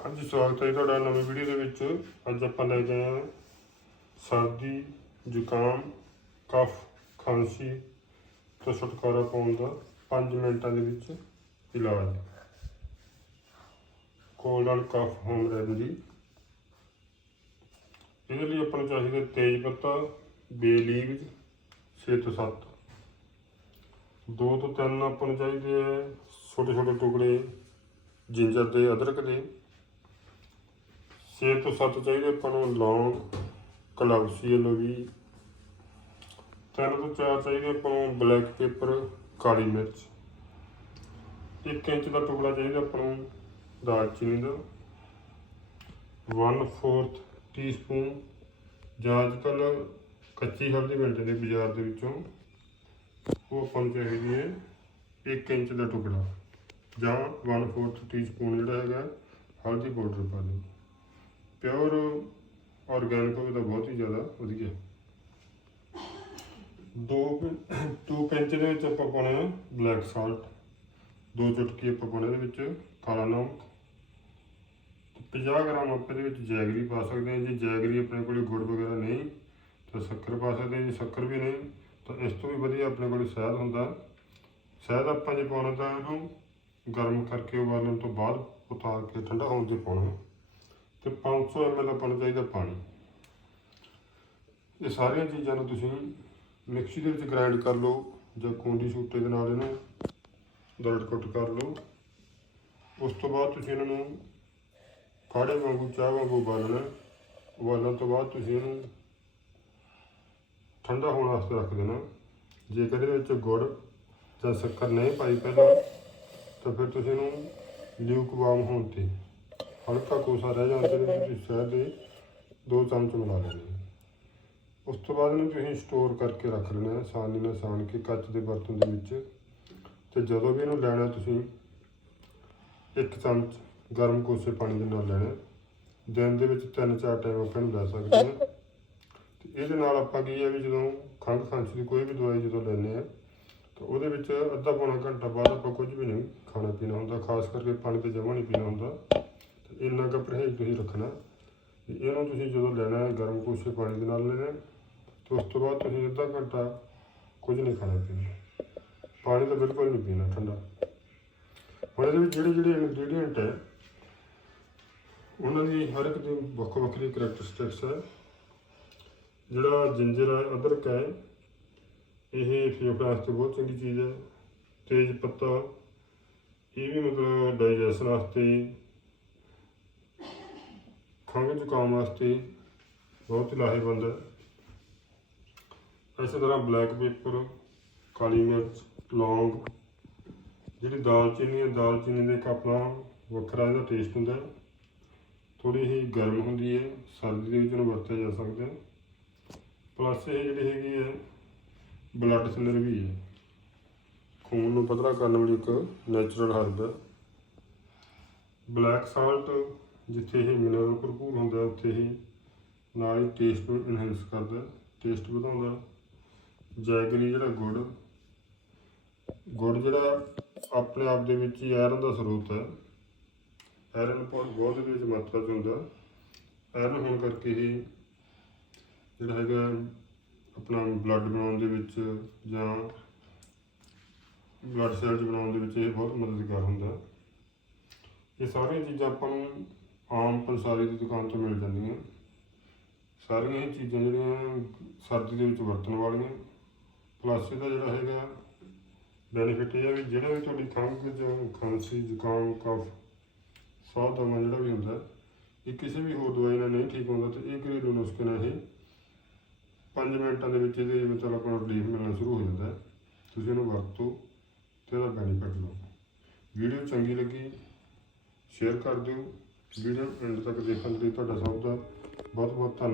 हाँ जी, स्वागत है ਤੁਹਾਡਾ ਨਵੀਂ ਵੀਡੀਓ ਦੇ ਵਿੱਚ। ਅੱਜ ਆਪਾਂ ਲੈ ਕੇ ਆਏ ਹਾਂ ਸਰਦੀ ਜ਼ੁਕਾਮ ਕਫ ਖਾਂਸੀ ਤੋਂ ਛੁਟਕਾਰਾ ਪਾਉਣ ਦਾ 5 ਮਿੰਟਾਂ ਦੇ ਵਿੱਚ ਇਲਾਜ। Cold and cough home remedy. ਇਹਦੇ ਲਈ ਆਪਾਂ ਨੂੰ ਚਾਹੀਦਾ ਤੇਜ ਪੱਤਾ, ਬੇ ਲੀਵਜ਼ 6 ਤੋਂ 7, 2 ਤੋਂ 3 ਆਪਾਂ ਨੂੰ ਚਾਹੀਦੇ ਹੈ ਛੋਟੇ ਛੋਟੇ ਟੁਕੜੇ ਜਿੰਜਰ ਦੇ, ਅਦਰਕ ਦੇ। 6 ਤੋਂ 7 ਚਾਹੀਦੇ ਆਪਾਂ ਨੂੰ ਲੌਂਗ, ਕਲੌਂਜੀ ਵੀ। 3 ਤੋਂ 4 ਚਾਹੀਦੇ ਆਪਾਂ ਨੂੰ ਬਲੈਕ ਪੇਪਰ, ਕਾਲੀ ਮਿਰਚ। 1 ਇੰਚ ਦਾ ਟੁਕੜਾ ਚਾਹੀਦਾ ਆਪਾਂ ਨੂੰ ਦਾਲਚੀਨੀ ਦਾ। 1/4 ਟੀਸਪੂਨ ਜਾਂ ਅੱਜ ਕੱਲ੍ਹ ਕੱਚੀ ਹਲਦੀ ਮਿਲਦੀ ਨੇ ਬਾਜ਼ਾਰ ਦੇ ਵਿੱਚੋਂ, ਉਹ ਆਪਾਂ ਨੂੰ ਚਾਹੀਦੀ ਹੈ 1 ਇੰਚ ਦਾ ਟੁਕੜਾ, ਜਾਂ 1/4 ਟੀਸਪੂਨ ਜਿਹੜਾ ਹੈਗਾ ਹਲਦੀ ਪਾਊਡਰ ਪਾ ਦਿਓ। ਪਿਓਰ ਔਰਗੈਨਿਕ ਹੋਵੇ ਤਾਂ ਬਹੁਤ ਹੀ ਜ਼ਿਆਦਾ ਵਧੀਆ। 2 ਪਿੰਚ ਦੇ ਵਿੱਚ ਆਪਾਂ ਪਾਉਣਾ ਹੈ ਬਲੈਕ ਸਾਲਟ, 2 ਚੁਟਕੀ ਆਪਾਂ ਪਾਉਣਾ ਇਹਦੇ ਵਿੱਚ ਕਾਲਾ ਨਮਕ। 50 ਗ੍ਰਾਮ ਆਪਾਂ ਇਹਦੇ ਵਿੱਚ ਜੈਗਰੀ ਪਾ ਸਕਦੇ ਹਾਂ। ਜੇ ਜੈਗਰੀ ਆਪਣੇ ਕੋਲ ਗੁੜ ਵਗੈਰਾ ਨਹੀਂ ਤਾਂ ਸ਼ੱਕਰ ਪਾ ਸਕਦੇ ਹਾਂ। ਜੇ ਸ਼ੱਕਰ ਵੀ ਨਹੀਂ ਤਾਂ ਇਸ ਤੋਂ ਵੀ ਵਧੀਆ ਆਪਣੇ ਕੋਲ ਸ਼ਹਿਦ ਹੁੰਦਾ। ਸ਼ਹਿਦ ਆਪਾਂ ਜੇ ਪਾਉਣਾ ਤਾਂ ਇਹਨੂੰ ਗਰਮ ਕਰਕੇ ਉਬਾਲਣ ਤੋਂ ਬਾਅਦ ਉਤਾਰ ਕੇ ਠੰਡਾ ਹੋਣ 'ਤੇ ਪਾਉਣਾ। ਅਤੇ 500 ml ਆਪਾਂ ਨੂੰ ਚਾਹੀਦਾ ਪਾਣੀ। ਇਹ ਸਾਰੀਆਂ ਚੀਜ਼ਾਂ ਨੂੰ ਤੁਸੀਂ ਮਿਕਸੀ ਦੇ ਵਿੱਚ ਗ੍ਰਾਈਂਡ ਕਰ ਲਓ ਜਾਂ ਕੂੰਡੀ ਸੂਟੇ ਦੇ ਨਾਲ ਇਹਨੂੰ ਦਰੜ ਕੁੱਟ ਕਰ ਲਓ। ਉਸ ਤੋਂ ਬਾਅਦ ਤੁਸੀਂ ਇਹਨਾਂ ਨੂੰ ਕਾੜੇ ਵਾਂਗੂ, ਚਾਹ ਵਾਂਗੂ ਉਬਾਲਣਾ। ਉਬਾਲਣ ਤੋਂ ਬਾਅਦ ਤੁਸੀਂ ਇਹਨੂੰ ਠੰਡਾ ਹੋਣ ਵਾਸਤੇ ਰੱਖ ਦੇਣਾ। ਜੇਕਰ ਇਹਦੇ ਵਿੱਚ ਗੁੜ ਜਾਂ ਸ਼ੱਕਰ ਨਹੀਂ ਪਾਈ ਪਹਿਲਾਂ ਤਾਂ ਫਿਰ ਤੁਸੀਂ ਇਹਨੂੰ ਲਿਊਕਵਾਰਮ ਹੋਣ 'ਤੇ ਹਲਕਾ ਕੋਸਾ ਰਹਿ ਜਾਣ 'ਤੇ ਤੁਸੀਂ ਸ਼ਹਿਦ ਦੇ 2 ਚਮਚ ਮਿਲਾ ਲੈਣੇ। ਉਸ ਤੋਂ ਬਾਅਦ ਇਹਨੂੰ ਤੁਸੀਂ ਸਟੋਰ ਕਰਕੇ ਰੱਖ ਲੈਣਾ ਹੈ, ਸਾਨੀ ਨਾਲ ਸਾਨ ਕੇ ਕੱਚ ਦੇ ਬਰਤਨ ਦੇ ਵਿੱਚ। ਅਤੇ ਜਦੋਂ ਵੀ ਇਹਨੂੰ ਲੈਣਾ ਤੁਸੀਂ 1 ਚਮਚ ਗਰਮ ਕੋਸੇ ਪਾਣੀ ਦੇ ਨਾਲ ਲੈਣਾ। ਦਿਨ ਦੇ ਵਿੱਚ 3-4 ਟਾਈਮ ਆਪਾਂ ਇਹਨੂੰ ਲੈ ਸਕਦੇ ਹਾਂ। ਅਤੇ ਇਹਦੇ ਨਾਲ ਆਪਾਂ ਕੀ ਹੈ ਵੀ ਜਦੋਂ ਖੰਘ ਖਾਂਸੀ ਦੀ ਕੋਈ ਵੀ ਦਵਾਈ ਜਦੋਂ ਲੈਂਦੇ ਹਾਂ ਤਾਂ ਉਹਦੇ ਵਿੱਚ ਅੱਧਾ ਪੌਣਾ ਘੰਟਾ ਬਾਅਦ ਆਪਾਂ ਕੁਝ ਵੀ ਨਹੀਂ ਖਾਣਾ ਪੀਣਾ ਹੁੰਦਾ, ਖਾਸ ਕਰਕੇ ਪਾਣੀ ਤਾਂ ਜਮਾਂ ਨਹੀਂ ਪੀਣਾ ਹੁੰਦਾ। ਇੰਨਾ ਕੁ ਪਰਹੇਜ਼ ਤੁਸੀਂ ਰੱਖਣਾ। ਇਹਨੂੰ ਤੁਸੀਂ ਜਦੋਂ ਲੈਣਾ ਹੈ ਗਰਮ ਕੋਸੇ ਪਾਣੀ ਦੇ ਨਾਲ ਲੈਣਾ, ਅਤੇ ਉਸ ਤੋਂ ਬਾਅਦ ਤੁਸੀਂ ਅੱਧਾ ਘੰਟਾ ਕੁਝ ਨਹੀਂ ਖਾਣਾ ਪੀਣਾ, ਪਾਣੀ ਤਾਂ ਬਿਲਕੁਲ ਨਹੀਂ ਪੀਣਾ ਠੰਡਾ। ਹੁਣ ਇਹਦੇ ਵਿੱਚ ਜਿਹੜੇ ਇਨਗਰੀਡੀਅੰਟ ਹੈ ਉਹਨਾਂ ਦੀ ਹਰ ਇੱਕ ਦੀ ਵੱਖੋ ਵੱਖਰੀ ਕਰੈਕਟਰਿਸਟਿਕਸ ਹੈ। ਜਿਹੜਾ ਜਿੰਜਰ ਹੈ, ਅਦਰਕ ਹੈ, ਇਹ ਫੇਫੜਿਆਂ ਵਾਸਤੇ ਬਹੁਤ ਚੰਗੀ ਚੀਜ਼ ਹੈ। ਤੇਜ ਪੱਤਾ, ਇਹ ਵੀ ਮਤਲਬ ਡਾਈਜੈਸ਼ਨ ਵਾਸਤੇ, ਖੰਘ ਜ਼ੁਕਾਮ ਵਾਸਤੇ ਬਹੁਤ ਹੀ ਲਾਹੇਵੰਦ ਹੈ। ਇਸੇ ਤਰ੍ਹਾਂ ਬਲੈਕ ਪੇਪਰ, ਕਾਲੀ ਮਿਰਚ, ਲੌਂਗ। ਜਿਹੜੀ ਦਾਲਚੀਨੀ ਹੈ, ਦਾਲਚੀਨੀ ਦਾ ਇੱਕ ਆਪਣਾ ਵੱਖਰਾ ਇਹਦਾ ਟੇਸਟ ਹੁੰਦਾ। ਥੋੜ੍ਹੀ ਜਿਹੀ ਗਰਮ ਹੁੰਦੀ ਹੈ, ਸਰਦੀ ਦੇ ਵਿੱਚ ਇਹਨੂੰ ਵਰਤਿਆ ਜਾ ਸਕਦਾ। ਪਲੱਸ ਇਹ ਜਿਹੜੀ ਹੈਗੀ ਹੈ ਬਲੱਡ ਥਿਨਰ ਵੀ ਹੈ, ਖੂਨ ਨੂੰ ਪਤਲਾ ਕਰਨ ਵਾਲੀ ਇੱਕ ਨੈਚੁਰਲ ਹਰਬ ਹੈ। ਬਲੈਕ ਸਾਲਟ ਜਿੱਥੇ ਇਹ ਮਿਨਰਲ ਭਰਪੂਰ ਹੁੰਦਾ ਉੱਥੇ ਇਹ ਨਾਲ ਹੀ ਟੇਸਟ ਨੂੰ ਇਨਹੈਂਸ ਕਰਦਾ, ਟੇਸਟ ਵਧਾਉਂਦਾ। ਜੈਗਰੀ ਜਿਹੜਾ ਗੁੜ ਜਿਹੜਾ ਆਪਣੇ ਆਪ ਦੇ ਵਿੱਚ ਹੀ ਆਇਰਨ ਦਾ ਸਰੋਤ ਹੈ। ਆਇਰਨ ਬਹੁਤ ਇਹਦੇ ਵਿੱਚ ਮਾਤਰਾ 'ਚ ਹੁੰਦਾ। ਆਇਰਨ ਹੋਣ ਕਰਕੇ ਹੀ ਜਿਹੜਾ ਹੈਗਾ ਆਪਣਾ ਬਲੱਡ ਬਣਾਉਣ ਦੇ ਵਿੱਚ ਜਾਂ ਬਲੱਡ ਸੈਲਜ਼ ਬਣਾਉਣ ਦੇ ਵਿੱਚ ਇਹ ਬਹੁਤ ਮਦਦਗਾਰ ਹੁੰਦਾ। ਇਹ ਸਾਰੀਆਂ ਚੀਜ਼ਾਂ ਆਪਾਂ ਨੂੰ ਆਮ ਪੰਸਾਰੀ ਦੀ ਦੁਕਾਨ ਤੋਂ ਮਿਲ ਜਾਂਦੀਆਂ। ਸਾਰੀਆਂ ਇਹ ਚੀਜ਼ਾਂ ਜਿਹੜੀਆਂ ਸਰਦੀ ਦੇ ਵਿੱਚ ਵਰਤਣ ਵਾਲੀਆਂ। ਪਲੱਸ ਇਹਦਾ ਜਿਹੜਾ ਹੈਗਾ ਬੈਨੀਫਿਟ ਇਹ ਹੈ ਵੀ ਜਿਹੜਾ ਵੀ ਤੁਹਾਡੀ ਖੰਘ ਜਾਂ ਖਾਂਸੀ, ਜ਼ੁਕਾਮ, ਕਫ, ਸਾਹ ਦਮਾ ਜਿਹੜਾ ਵੀ ਹੁੰਦਾ, ਇਹ ਕਿਸੇ ਵੀ ਹੋਰ ਦਵਾਈ ਨਾਲ ਨਹੀਂ ਠੀਕ ਹੁੰਦਾ। ਅਤੇ ਇਹ ਘਰੇਲੂ ਨੁਸਖੇ ਨਾਲ ਇਹ 5 ਮਿੰਟਾਂ ਦੇ ਵਿੱਚ ਇਹਦੇ ਮਤਲਬ ਆਪਣਾ ਰਿਲੀਫ ਮਿਲਣਾ ਸ਼ੁਰੂ ਹੋ ਜਾਂਦਾ। ਤੁਸੀਂ ਇਹਨੂੰ ਵਰਤੋ ਅਤੇ ਇਹਦਾ ਬੈਨੀਫਿਟ ਲਓ। ਵੀਡੀਓ ਚੰਗੀ ਲੱਗੀ ਸ਼ੇਅਰ ਕਰ ਦਿਓ। ਵੀਡੀਓ ਐਂਡ ਤੱਕ ਦੇਖਣ ਲਈ ਤੁਹਾਡਾ ਸਭ ਦਾ ਬਹੁਤ ਬਹੁਤ ਧੰਨਵਾਦ।